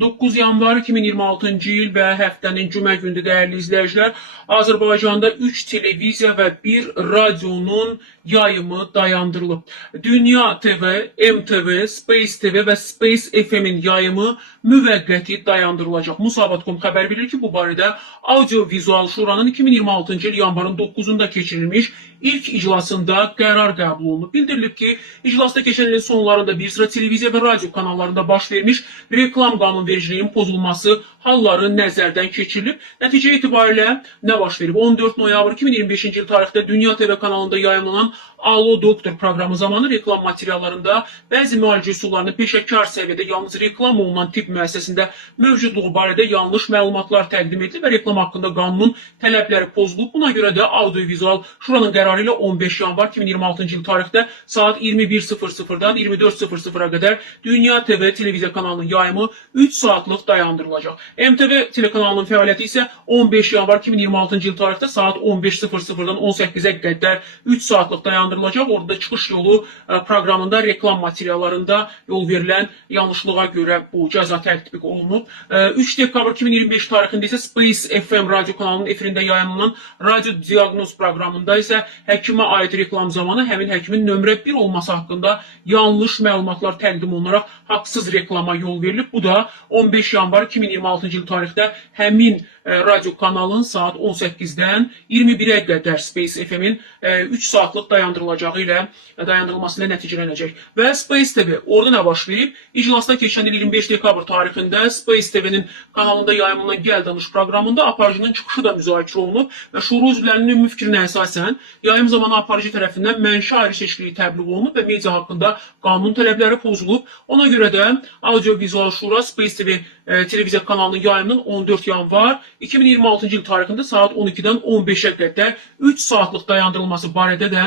9 yanvar 2026-cı il və həftənin cümə gündür dəyərli izləyicilər. Azərbaycanda 3 televiziya və 1 radionun yayımı dayandırılıb. Dünya TV, MTV, Space TV və Space FM-in yayımı müvəqqəti dayandırılacaq. Musavat.com xəbər verir ki, bu barədə Audio-Vizual Şuranın 2026-cı il yanvarın 9-da keçirilmiş ilk iclasında qərar qəbul olunub. Bildirilib ki, iclasda keçən ilin sonlarında bir sıra televiziya və radio kanallarında baş vermiş reklam qanunvericiliyinin pozulması halları nəzərdən keçirilib. Nəticə itibarilə nə baş verib? 14 noyabr 2025-ci il tarixdə Dünya TV kanalında yayımlanan Alo Doktor proqramı zamanı reklam materiallarında bəzi müalicə üsullarının peşəkar səviyyədə yalnız reklam olunan tibb müəssisəsində mövcudluğu barədə yanlış məlumatlar təqdim edilib və reklam haqqında qanunun tələbləri pozulub. Buna görə də Audio-Vizual Şuranın qərarı ilə 15 yanvar 2026-cı il tarixdə saat 21:00-dan 24:00-a qədər Dünya TV televiziya kanalının yayımı 3 saatlıq dayandırılacaq. MTV telekanalının fəaliyyəti isə 15 yanvar 2026-cı il tarixdə saat 15:00-dan 18-ə qədər 3 saatlıq dayandırılacaq. Orada çıxış yolu proqramında reklam materiallarında yol verilən yanlışlığa görə bu cəza tətbiq olunub. 3 dekabr 2025 tarixində isə Space FM radio kanalının efirində yayımlanan radio diaqnoz proqramında isə həkimə aid reklam zamanı həmin həkimin nömrə 1 olması haqqında yanlış məlumatlar təqdim olunaraq haqsız reklama yol verilib. Bu da 15 yanvar 2026-cı il tarixdə həmin radio kanalın saat 18-dən 21-ə qədər Space FM-in 3 saatlıq dayandırılacağı ilə dayandırılması ilə nəticələnəcək. Və Space TV orada nə baş verib? İclasda keçən il 25 dekabr tarixində Space TV-nin kanalında yayımlanan Gəl Danış proqramında aparıcının çıxışı da müzakirə olunub və şuru üzvlərinin ümumi fikrinə əsasən yayım zamanı aparıcı tərəfindən mənşə ayrı seçkiliyi təbliğ olunub və media haqqında qanun tələbləri pozulub. Ona görə də Audio-Vizual Şura Space TV televiziya kanalının yayımının 14 yanvar 2026-cı il tarixində saat 12-dən 15-ə qədər 3 saatlıq dayandırılması barədə də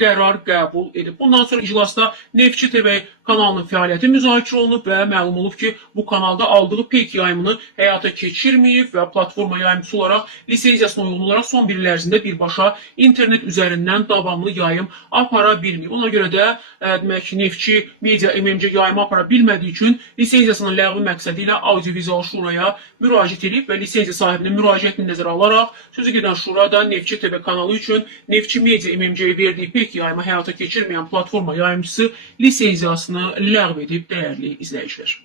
qərar qəbul edib. Bundan sonra iclasda Neftçi TV kanalının fəaliyyəti müzakirə olunub və məlum olub ki, bu kanalda aldığı peyk yayımını həyata keçirməyib və platforma yayımçısı olaraq lisenziyasına uyğun olaraq son bir il ərzində birbaşa internet üzərindən davamlı yayım apara bilməyib. Ona görə də demək ki, Neftçi Media MMC yayımı apara bilmədiyi üçün lisenziyasının ləğvi məqsədi ilə Audio-Vizual Şuraya müraciət edib və lisenziya sahibinin müraciətini nəzərə alaraq sözü gedən Şurada Neftçi TV kanalı üçün Neftçi Media MMC-yə verdiyi peyk yayımı həyata keçirməyən platforma yayımçısı lisenziyasını ləğv edib dəyərli izləyicilər.